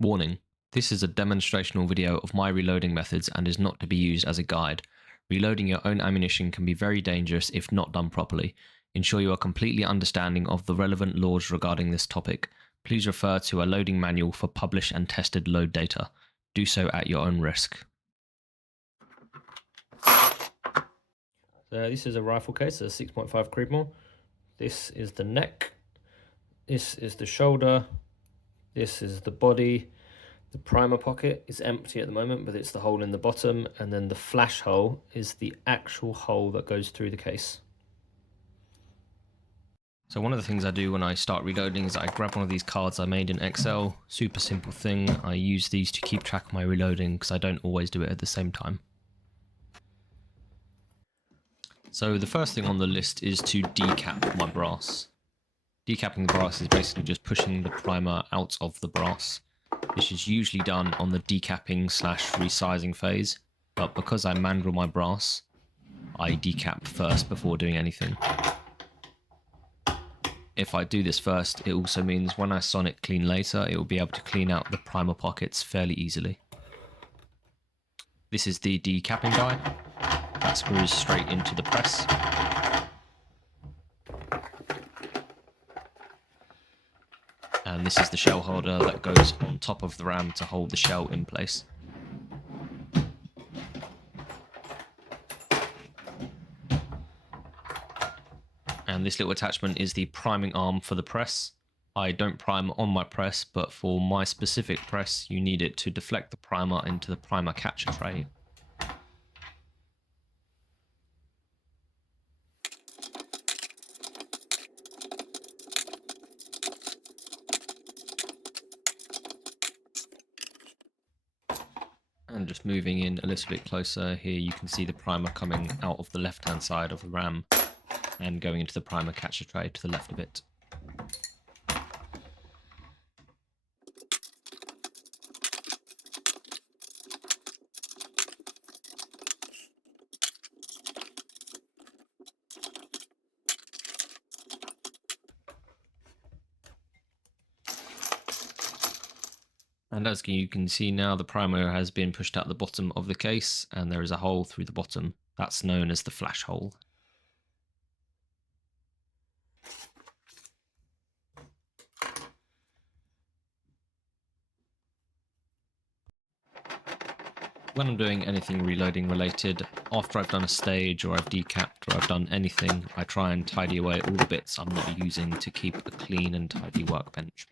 Warning: this is a demonstrational video of my reloading methods and is not to be used as a guide. Reloading your own ammunition can be very dangerous if not done properly. Ensure you are completely understanding of the relevant laws regarding this topic. Please refer to a loading manual for published and tested load data. Do so at your own risk. So this is a rifle case, a 6.5 Creedmoor. This is the neck. This is the shoulder. This is the body. The primer pocket is empty at the moment, but it's the hole in the bottom, and then the flash hole is the actual hole that goes through the case. So one of the things I do when I start reloading is I grab one of these cards I made in Excel. Super simple thing. I use these to keep track of my reloading because I don't always do it at the same time. So the first thing on the list is to decap my brass. Decapping the brass is basically just pushing the primer out of the brass. This is usually done on the decapping / resizing phase, but because I mandrel my brass, I decap first before doing anything. If I do this first, it also means when I sonic clean later, it will be able to clean out the primer pockets fairly easily. This is the decapping die. That screws straight into the press. And this is the shell holder that goes on top of the ram to hold the shell in place. And this little attachment is the priming arm for the press. I don't prime on my press, but for my specific press, you need it to deflect the primer into the primer catcher tray. And just moving in a little bit closer, here you can see the primer coming out of the left-hand side of the ram and going into the primer catcher tray to the left of it. And as you can see now, the primer has been pushed out the bottom of the case and there is a hole through the bottom. That's known as the flash hole. When I'm doing anything reloading related, after I've done a stage or I've decapped or I've done anything, I try and tidy away all the bits I'm not using to keep a clean and tidy workbench.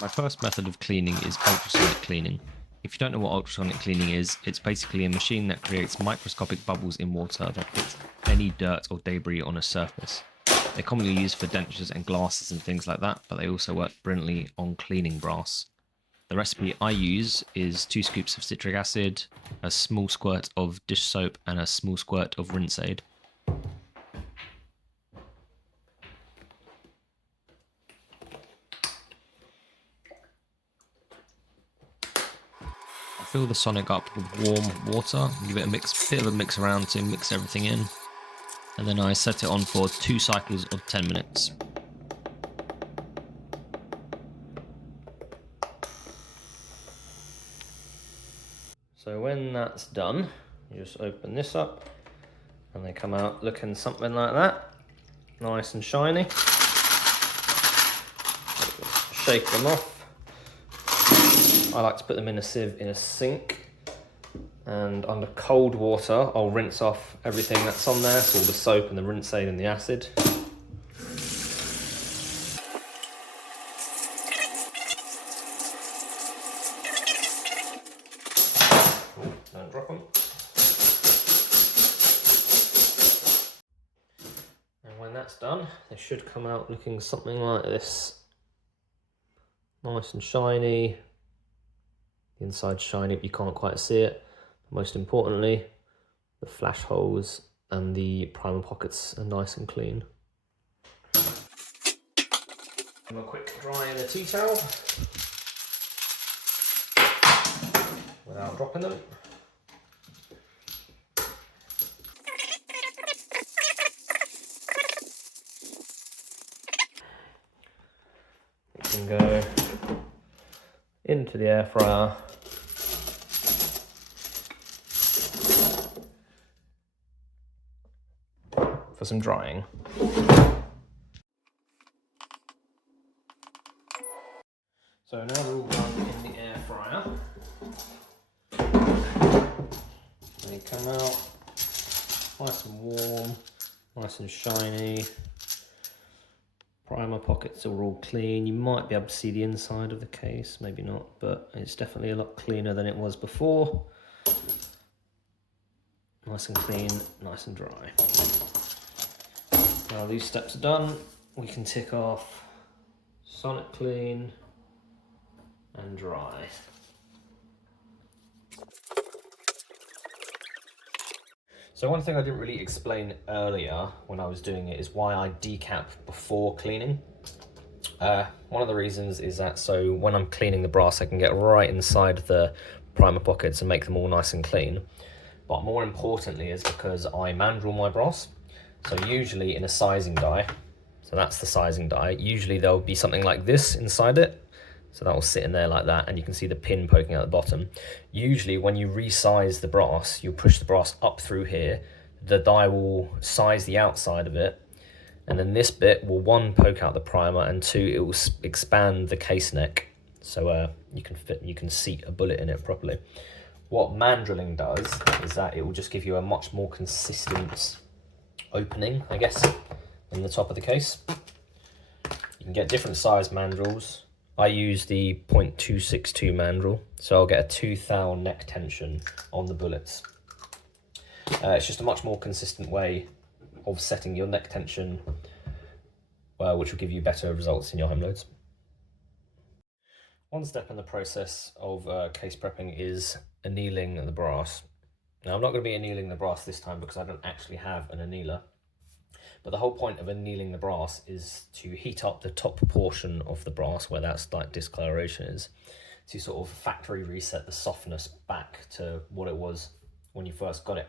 My first method of cleaning is ultrasonic cleaning. If you don't know what ultrasonic cleaning is, it's basically a machine that creates microscopic bubbles in water that hits any dirt or debris on a surface. They're commonly used for dentures and glasses and things like that, but they also work brilliantly on cleaning brass. The recipe I use is 2 scoops of citric acid, a small squirt of dish soap, and a small squirt of rinse aid. Fill the Sonic up with warm water, give it a bit of a mix around to mix everything in, and then I set it on for 2 cycles of 10 minutes. So when that's done, you just open this up and they come out looking something like that, nice and shiny. Shake them off. I like to put them in a sieve in a sink, and under cold water I'll rinse off everything that's on there, so all the soap and the rinse aid and the acid. Don't drop them. And when that's done, they should come out looking something like this. Nice and shiny. The inside's shiny, but you can't quite see it. Most importantly, the flash holes and the primer pockets are nice and clean. Have a quick dry in a tea towel without dropping them. can go into the air fryer. For some drying. So now they're all done in the air fryer. They come out nice and warm, nice and shiny. Primer pockets are all clean. You might be able to see the inside of the case, maybe not, but it's definitely a lot cleaner than it was before. Nice and clean, nice and dry. Now these steps are done, we can tick off Sonic Clean and dry. So one thing I didn't really explain earlier when I was doing it is why I decap before cleaning. One of the reasons is that so when I'm cleaning the brass I can get right inside the primer pockets and make them all nice and clean. But more importantly is because I mandrel my brass. So usually in a sizing die, so that's the sizing die, usually there'll be something like this inside it. So that will sit in there like that, and you can see the pin poking out the bottom. Usually when you resize the brass, you'll push the brass up through here, the die will size the outside of it, and then this bit will one, poke out the primer, and two, it will expand the case neck. So you can seat a bullet in it properly. What mandrelling does is that it will just give you a much more consistent opening, I guess, in the top of the case. You can get different size mandrels. I use the 0.262 mandrel, so I'll get a 2 thou neck tension on the bullets. It's just a much more consistent way of setting your neck tension, which will give you better results in your home loads. One step in the process of case prepping is annealing the brass. Now I'm not going to be annealing the brass this time because I don't actually have an annealer. But the whole point of annealing the brass is to heat up the top portion of the brass where that slight discoloration is, to sort of factory reset the softness back to what it was when you first got it.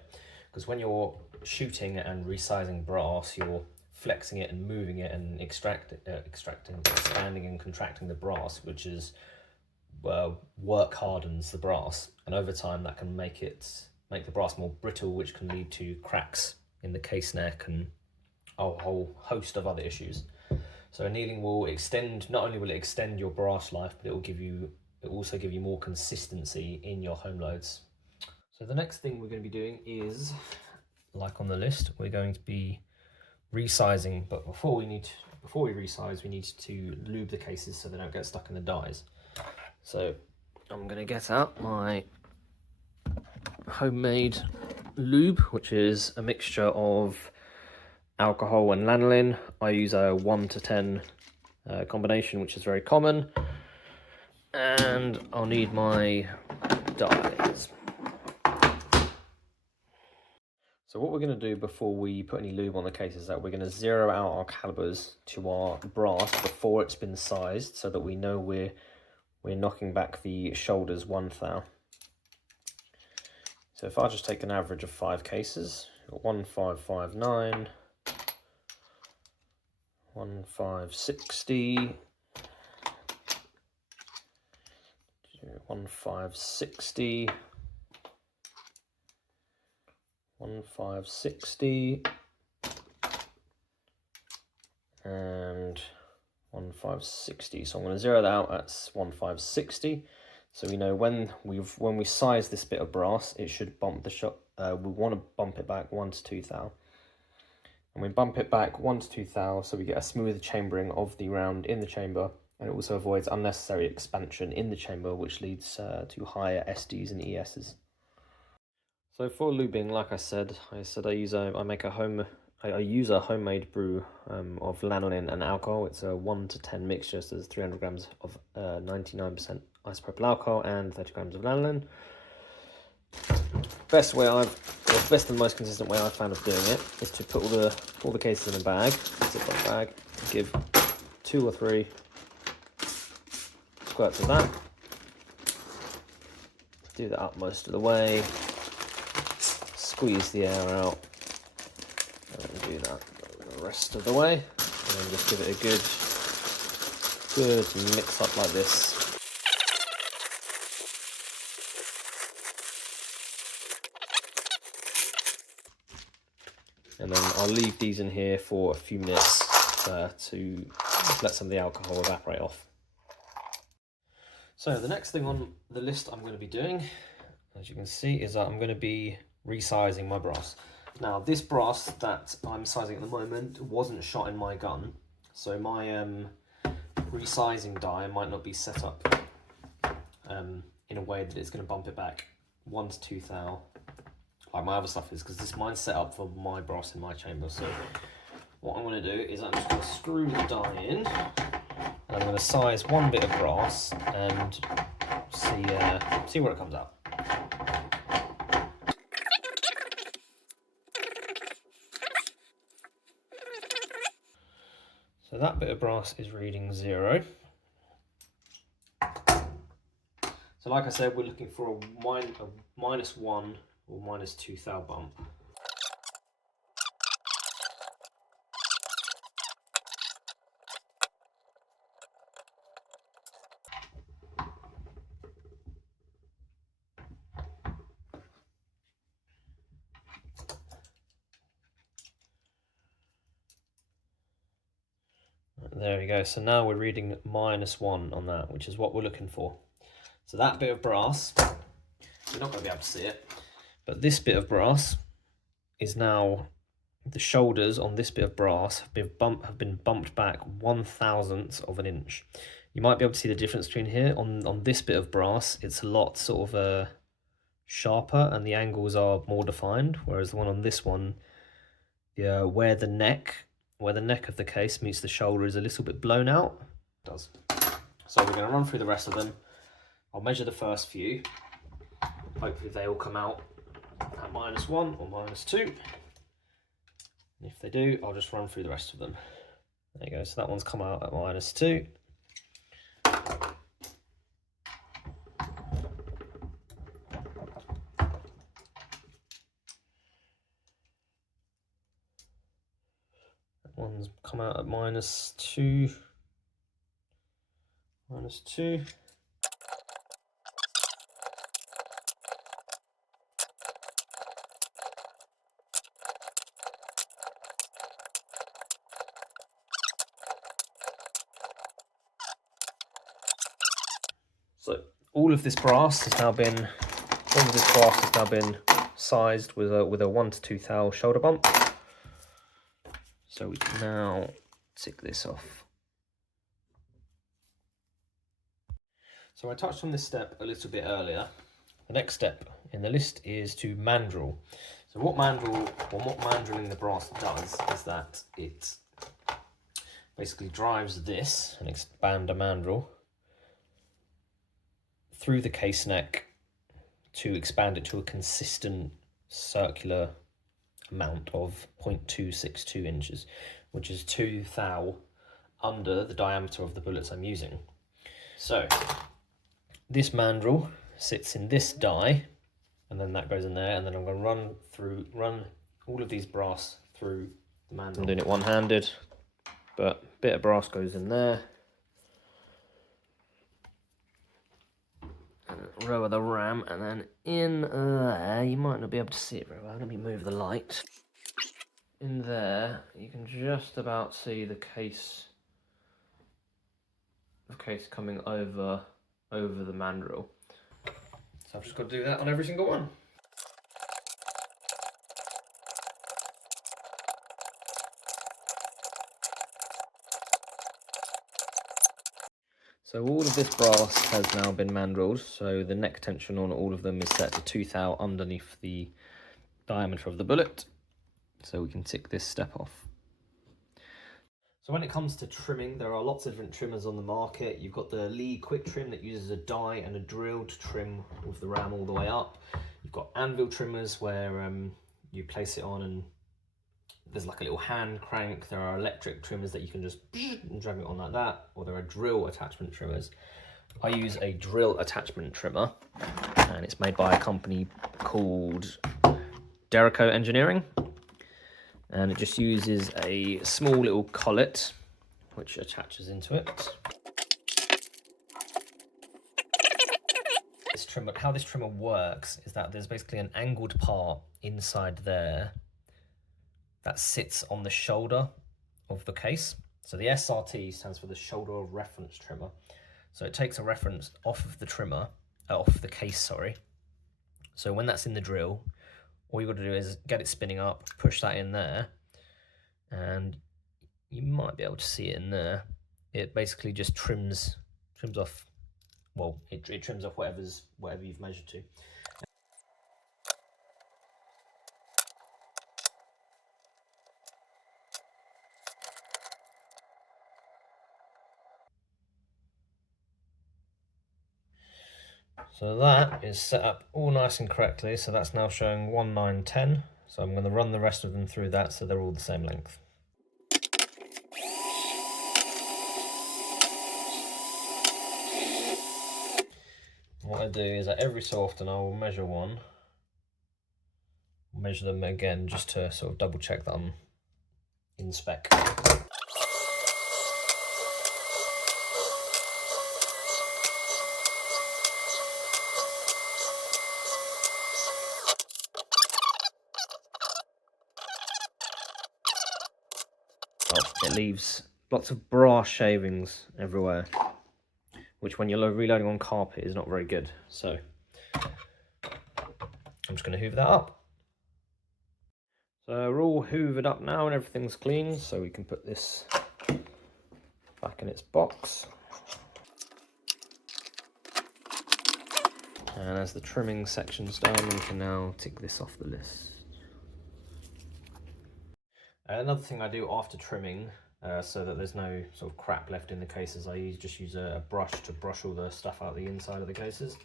Because when you're shooting and resizing brass, you're flexing it and moving it and expanding and contracting the brass, which is work hardens the brass, and over time that can make the brass more brittle, which can lead to cracks in the case neck and a whole host of other issues. So annealing will extend, not only will it extend your brass life, but it will also give you more consistency in your home loads. So the next thing we're going to be doing is, like on the list, we're going to be resizing, but before we resize, we need to lube the cases so they don't get stuck in the dies. So I'm going to get out my homemade lube, which is a mixture of alcohol and lanolin. I use a 1:10 combination, which is very common, and I'll need my dies. So what we're going to do before we put any lube on the case is that we're going to zero out our calibers to our brass before it's been sized, so that we know we're knocking back the shoulders 1 thou. So if I just take an average of 5 cases, 1559, 1560, 1560, 1560, and 1560. So I'm going to zero that out at 1560. So we know when we size this bit of brass, it should bump the shot. We want to bump it back 1 to 2 thou. And we bump it back 1 to 2 thou, so we get a smoother chambering of the round in the chamber, and it also avoids unnecessary expansion in the chamber, which leads to higher SDs and ESs. So for lubing, like I said I use a homemade brew of lanolin and alcohol. It's a 1:10 mixture, so there's 300 grams of 99% isopropyl alcohol and 30 grams of lanolin. Best and most consistent way I've found of doing it is to put all the cases in a bag, zip-lock bag, give 2 or 3 squirts of that. Do that up most of the way. Squeeze the air out, and do that the rest of the way, and then just give it a good good and mix up like this. And then I'll leave these in here for a few minutes to let some of the alcohol evaporate off. So the next thing on the list I'm going to be doing, as you can see, is that I'm going to be resizing my brass. Now this brass that I'm sizing at the moment wasn't shot in my gun, so my resizing die might not be set up in a way that it's going to bump it back 1 to 2 thou like my other stuff is, because mine's set up for my brass in my chamber. So what I'm going to do is I'm just going to screw the die in, and I'm going to size one bit of brass and see where it comes out. So that bit of brass is reading 0. So like I said, we're looking for a -1 or -2 thou bump. There we go. So now we're reading -1 on that, which is what we're looking for. So that bit of brass, you're not going to be able to see it, but this bit of brass is now, the shoulders on this bit of brass have been bumped back 1/1000th of an inch. You might be able to see the difference between here. On this bit of brass, it's a lot sort of sharper and the angles are more defined, whereas the one on this one, where the neck of the case meets the shoulder is a little bit blown out. It does. So we're going to run through the rest of them. I'll measure the first few. Hopefully they all come out at -1 or -2. And if they do, I'll just run through the rest of them. There you go. So that one's come out at -2. That one's come out at -2. -2. So all of this brass has now been sized with a 1 to 2 thou shoulder bump. So we can now tick this off. So I touched on this step a little bit earlier. The next step in the list is to mandrel. So what mandreling the brass does is that it basically drives this, an expander mandrel, through the case neck to expand it to a consistent circular amount of 0.262 inches, which is 2 thou under the diameter of the bullets I'm using. So this mandrel sits in this die, and then that goes in there, and then I'm going to run all of these brass through the mandrel. I'm doing it one-handed, but a bit of brass goes in there. Row of the ram, and then in there, you might not be able to see it very well. Let me move the light. In there, you can just about see the case coming over the mandrel. So I've just got to do that on every single one. So all of this brass has now been mandrelled, so the neck tension on all of them is set to 2 thou underneath the diameter of the bullet. So we can tick this step off. So when it comes to trimming, there are lots of different trimmers on the market. You've got the Lee Quick Trim that uses a die and a drill to trim with the ram all the way up. You've got anvil trimmers where you place it on and there's like a little hand crank. There are electric trimmers that you can just drag it on like that, or there are drill attachment trimmers. I use a drill attachment trimmer, and it's made by a company called Decapping Engineering, and it just uses a small little collet which attaches into it. how this trimmer works is that there's basically an angled part inside there that sits on the shoulder of the case. So the SRT stands for the shoulder of reference trimmer. So it takes a reference off of the trimmer, off the case, sorry. So when that's in the drill, all you've got to do is get it spinning up, push that in there, and you might be able to see it in there. It basically just trims off, well, it trims off whatever you've measured to. So that is set up all nice and correctly. So that's now showing 1, 9, 10. So I'm going to run the rest of them through that so they're all the same length. What I do is that every so often I will measure one, measure them again just to sort of double check that I'm in spec. It leaves lots of brass shavings everywhere, which when you're reloading on carpet is not very good. So I'm just going to hoover that up. So we're all hoovered up now and everything's clean, so we can put this back in its box. And as the trimming section's done, we can now tick this off the list. Another thing I do after trimming, so that there's no sort of crap left in the cases, I just use a brush to brush all the stuff out the inside of the cases.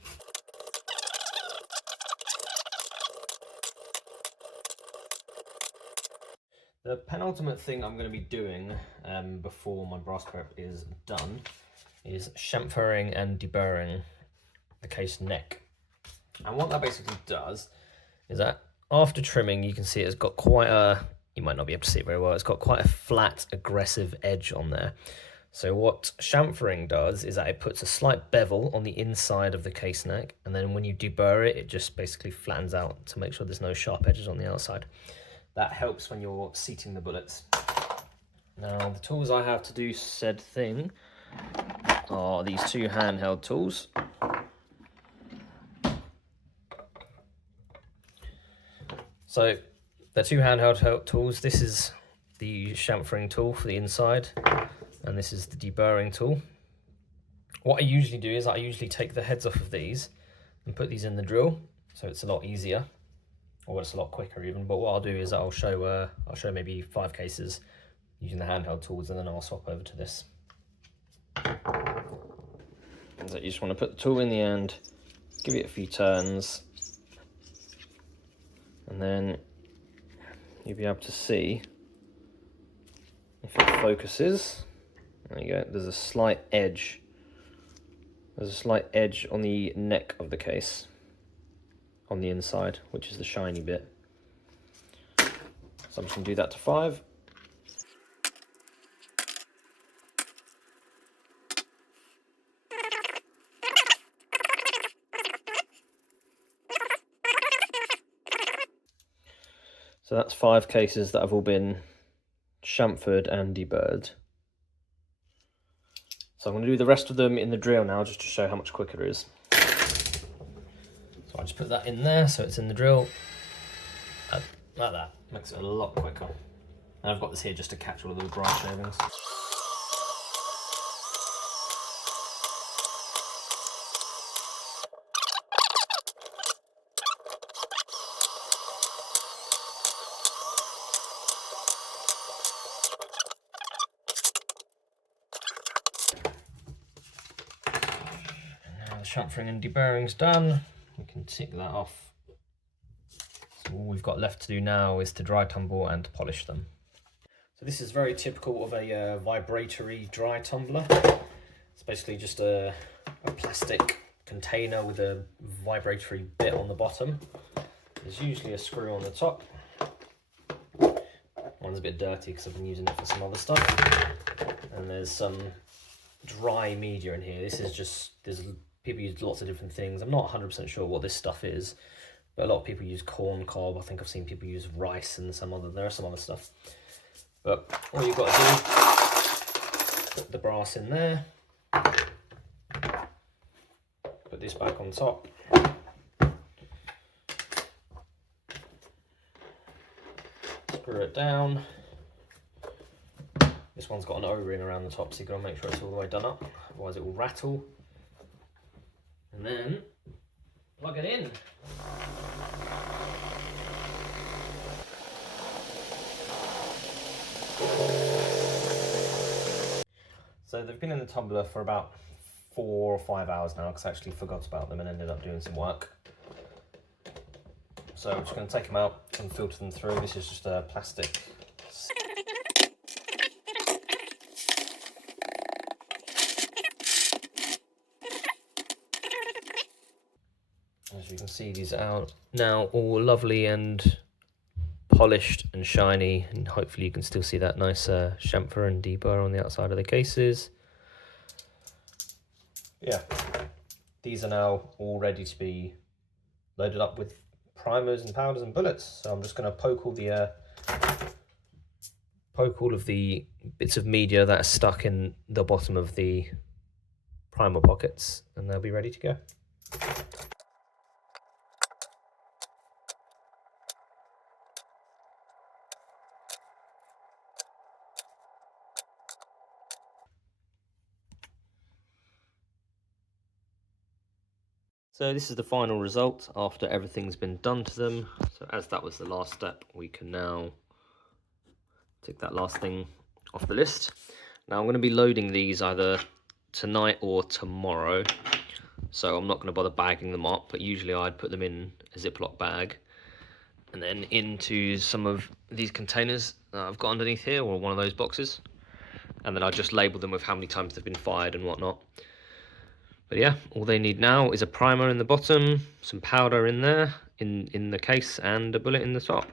The penultimate thing I'm going to be doing before my brass prep is done is chamfering and deburring the case neck. And what that basically does is that after trimming, you can see it's got quite a, you might not be able to see it very well, it's got quite a flat, aggressive edge on there. So what chamfering does is that it puts a slight bevel on the inside of the case neck, and then when you deburr it, it just basically flattens out to make sure there's no sharp edges on the outside. That helps when you're seating the bullets. Now, the tools I have to do said thing are these two handheld tools. So, they're two handheld tools. This is the chamfering tool for the inside, and this is the deburring tool. What I usually do is I usually take the heads off of these and put these in the drill, so it's a lot easier. Or it's a lot quicker even, but what I'll do is I'll show maybe 5 cases using the handheld tools, and then I'll swap over to this. And so you just want to put the tool in the end, give it a few turns, and then you'll be able to see if it focuses. There you go, there's a slight edge. There's a slight edge on the neck of the case, on the inside, which is the shiny bit. So I'm just going to do that to 5. So that's 5 cases that have all been chamfered and deburred. So I'm going to do the rest of them in the drill now, just to show how much quicker it is. So I just put that in there, so it's in the drill, like that. Makes it a lot quicker. And I've got this here just to catch all of the brass shavings. Now the chamfering and deburring's done. We can tick that off. So all we've got left to do now is to dry tumble and polish them. So this is very typical of a vibratory dry tumbler. It's basically just a plastic container with a vibratory bit on the bottom. There's usually a screw on the top. One's a bit dirty because I've been using it for some other stuff. And there's some dry media in here. This is just, there's people use lots of different things. I'm not 100% sure what this stuff is, but a lot of people use corn cob. I think I've seen people use rice and there are some other stuff. But all you've got to do, put the brass in there, put this back on top. Screw it down. This one's got an O-ring around the top, so you've got to make sure it's all the way done up, otherwise it will rattle. And then plug it in. So they've been in the tumbler for about 4 or 5 hours now, because I actually forgot about them and ended up doing some work. So I'm just going to take them out and filter them through. This is just a plastic. As you can see, these are now all lovely and polished and shiny, and hopefully you can still see that nice chamfer and deburr on the outside of the cases. Yeah, these are now all ready to be loaded up with primers and powders and bullets. So I'm just going to poke all of the bits of media that are stuck in the bottom of the primer pockets, and they'll be ready to go. So this is the final result after everything's been done to them. So as that was the last step, we can now take that last thing off the list. Now I'm going to be loading these either tonight or tomorrow, so I'm not going to bother bagging them up, but usually I'd put them in a Ziploc bag and then into some of these containers that I've got underneath here, or one of those boxes, and then I just label them with how many times they've been fired and whatnot. But yeah, all they need now is a primer in the bottom, some powder in there, in the case, and a bullet in the top.